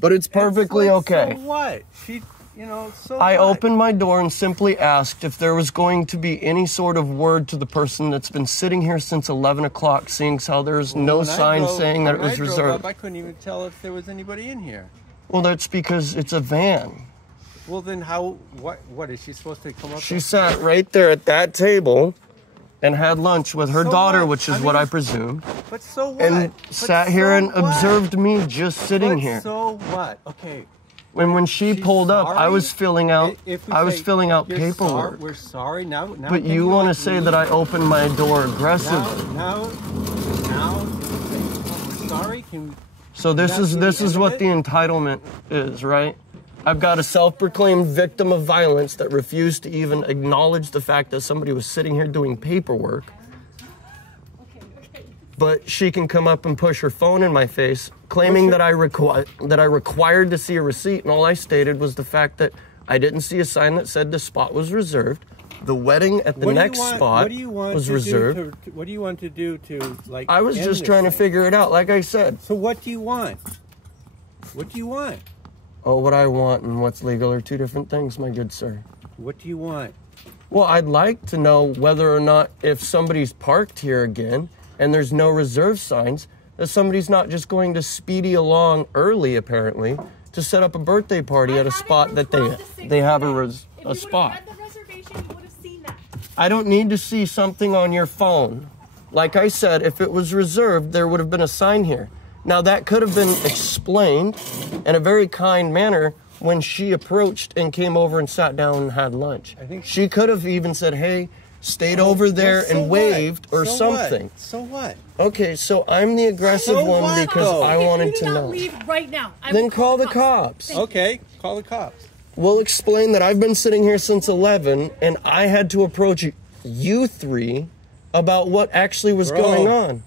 But it's perfectly okay. So what? I opened my door and simply asked if there was going to be any sort of word to the person that's been sitting here since 11 o'clock, seeing how there's no sign saying that it was reserved. I couldn't even tell if there was anybody in here. Well, that's because it's a van. Well, then what is she supposed to come up? She sat right there at that table and had lunch with her daughter, which is what I presumed. But so what? And sat here and observed me just sitting here. So what? Okay. When she pulled up, I was filling out We're paperwork. sorry now. But you want to say that I opened my door aggressively? Now, we're sorry. So this is what the entitlement is, right? I've got a self-proclaimed victim of violence that refused to even acknowledge the fact that somebody was sitting here doing paperwork. But she can come up and push her phone in my face, claiming that I required to see a receipt, and all I stated was the fact that I didn't see a sign that said the spot was reserved. The wedding at the next spot was reserved. What do you want to do to, like, I was just trying to figure it out, like I said. So what do you want? What do you want? Oh, what I want and what's legal are two different things, my good sir. What do you want? Well, I'd like to know whether or not, if somebody's parked here again and there's no reserve signs, that somebody's not just going to speedy along early, apparently, to set up a birthday party at a spot that they have a spot. I don't need to see something on your phone. Like I said, if it was reserved, there would have been a sign here. Now, that could have been explained in a very kind manner when she approached and came over and sat down and had lunch. She could have even said, hey, stayed over there and waved or something. So what? Okay, so I'm the aggressive one because I wanted to know. Leave right now. Then call the cops. Okay, call the cops. We'll explain that I've been sitting here since 11 and I had to approach you three about what actually was going on.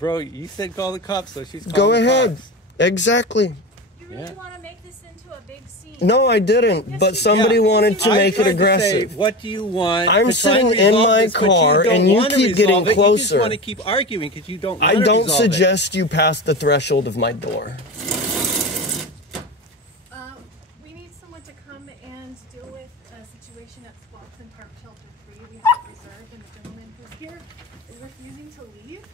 Bro, you said call the cops, so she's calling Go ahead. the cops. Exactly. You really want to make this into a big scene? No, I didn't, but somebody wanted to make it aggressive. Say, what do you want? I'm sitting in my car and you keep getting closer. You just want to keep arguing because you don't want I to don't resolve suggest you pass the threshold of my door. We need someone to come and deal with a situation at Squawks and Park Shelter 3. We have reserved, and the gentleman who's here is refusing to leave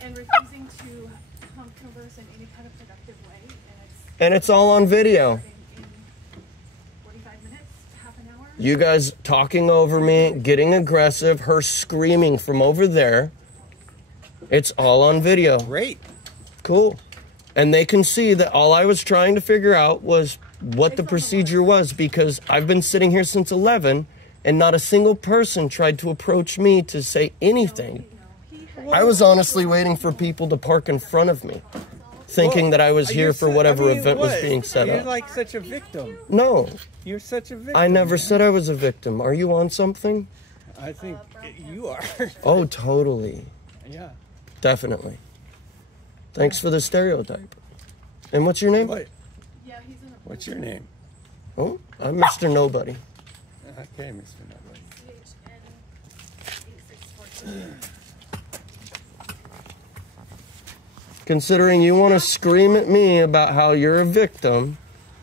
and refusing to converse in any kind of productive way. And it's all on video. In 45 minutes, half an hour. You guys talking over me, getting aggressive, her screaming from over there. It's all on video. Great. Cool. And they can see that all I was trying to figure out was what the procedure was, because I've been sitting here since 11 and not a single person tried to approach me to say anything. I was honestly waiting for people to park in front of me, thinking that I was here for whatever event was being set up. You're like such a victim. No. You're such a victim. I never said I was a victim. Are you on something? I think you are. Oh, totally. Yeah. Definitely. Thanks for the stereotype. And what's your name? What? What's your name? Oh, I'm Mr. Nobody. Okay, Mr. Nobody. Considering you want to scream at me about how you're a victim,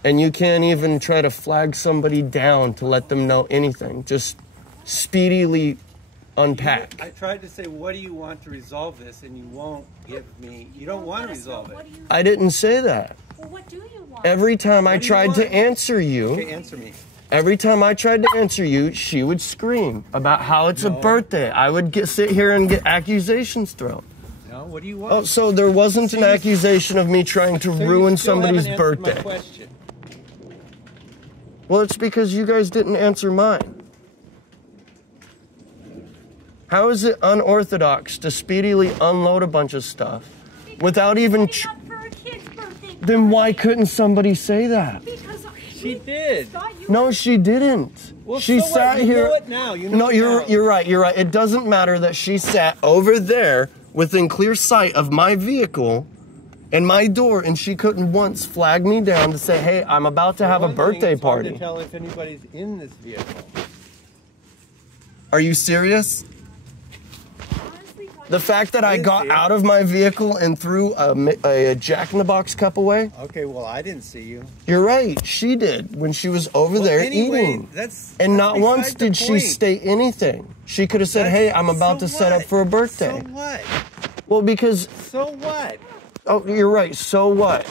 and you can't even try to flag somebody down to let them know anything, just speedily unpack. I tried to say, what do you want to resolve this, and you won't give me, you don't want to resolve it. I didn't say that. Well, what do you want? Every time I tried to answer you, Okay, answer me. every time I tried to answer you, she would scream about how it's a birthday. I would sit here and get accusations thrown. No, what do you want? Oh, so there wasn't an accusation of me trying to ruin somebody's birthday. My question. Well, it's because you guys didn't answer mine. How is it unorthodox to speedily unload a bunch of stuff without even... Then why couldn't somebody say that? Because she did. No, she didn't. Well, she so sat what? You here. know it now. You know No, it now. you're right. You're right. It doesn't matter that she sat over there within clear sight of my vehicle and my door, and she couldn't once flag me down to say, "Hey, I'm about to have a birthday party." It's hard to tell if anybody's in this vehicle. Are you serious? The fact that I didn't got see it. out of my vehicle and threw a Jack in the Box cup away. Okay, well, I didn't see you. You're right. She did when she was over there anyway, eating. that's And not beside once the did she point. state anything. She could have said, "Hey, I'm about to set up what? for a birthday." So what? Well, because So what? oh, you're right. So what?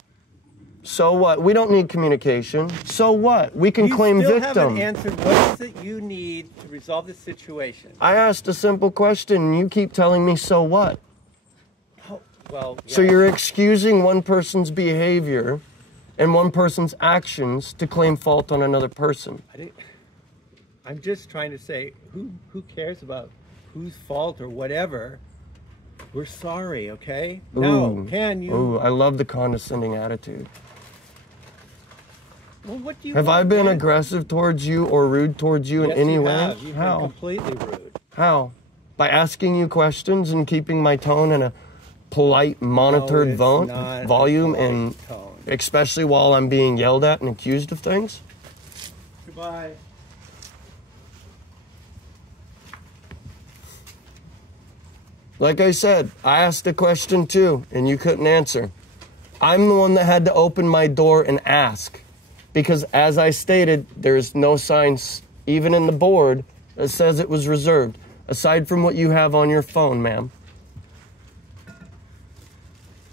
So what? We don't need communication. So what? We can You claim still victim. haven't answered what is it you need to resolve this situation. I asked a simple question, and you keep telling me, "So what?" Oh, well, So yeah. you're excusing one person's behavior and one person's actions to claim fault on another person. I'm just trying to say, who cares about whose fault or whatever? We're sorry, okay? No, can you? Ooh, I love the condescending attitude. Well, what do you Have I want, been man? aggressive towards you or rude towards you in Yes, any you way? have. You've been How? completely rude. How? By asking you questions and keeping my tone in a polite, monitored it's not a volume, polite and tone. especially while I'm being yelled at and accused of things? Goodbye. Like I said, I asked a question too, and you couldn't answer. I'm the one that had to open my door and ask. Because as I stated, there's no signs, even in the board, that says it was reserved, aside from what you have on your phone, ma'am.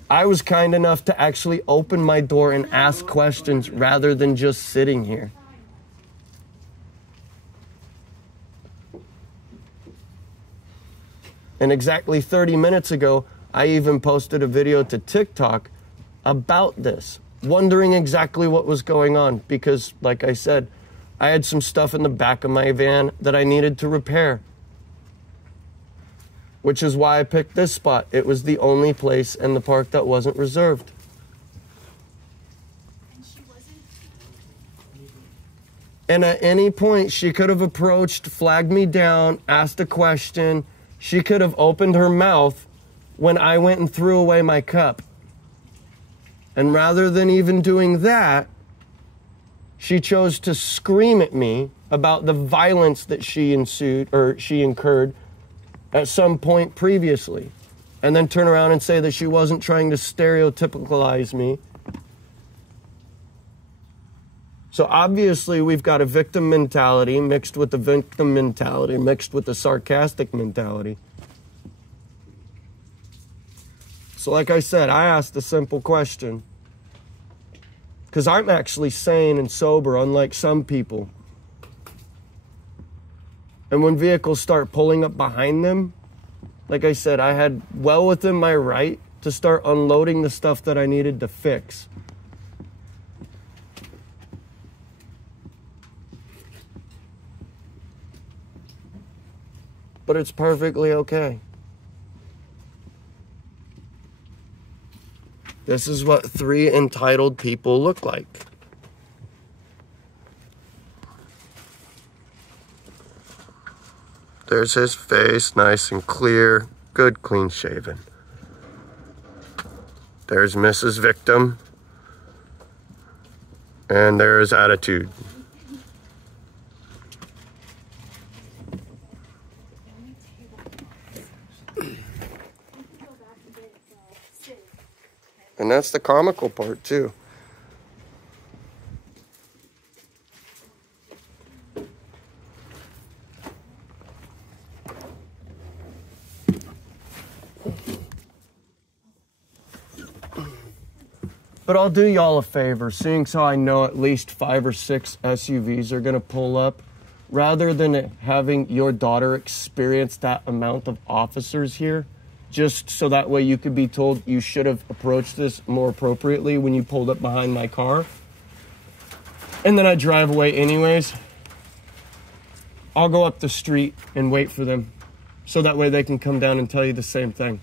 I was kind enough to actually open my door and ask questions rather than just sitting here. And exactly 30 minutes ago, I even posted a video to TikTok about this, wondering exactly what was going on because, like I said, I had some stuff in the back of my van that I needed to repair, which is why I picked this spot. It was the only place in the park that wasn't reserved. And she wasn't. And at any point, she could have approached, flagged me down, asked a question. She could have opened her mouth when I went and threw away my cup. And rather than even doing that, she chose to scream at me about the violence that she incurred at some point previously. And then turn around and say that she wasn't trying to stereotypicalize me. So obviously we've got a victim mentality mixed with the victim mentality, mixed with the sarcastic mentality. So like I said, I asked a simple question. Because I'm actually sane and sober, unlike some people. And when vehicles start pulling up behind them, like I said, I had well within my right to start unloading the stuff that I needed to fix. But it's perfectly okay. This is what 3 entitled people look like. There's his face, nice and clear, good clean shaven. There's Mrs. Victim. And there's Attitude. And that's the comical part, too. But I'll do y'all a favor, seeing so I know at least 5 or 6 SUVs are going to pull up. Rather than having your daughter experience that amount of officers here, just so that way you could be told you should have approached this more appropriately when you pulled up behind my car. And then I drive away anyways. I'll go up the street and wait for them. So that way they can come down and tell you the same thing.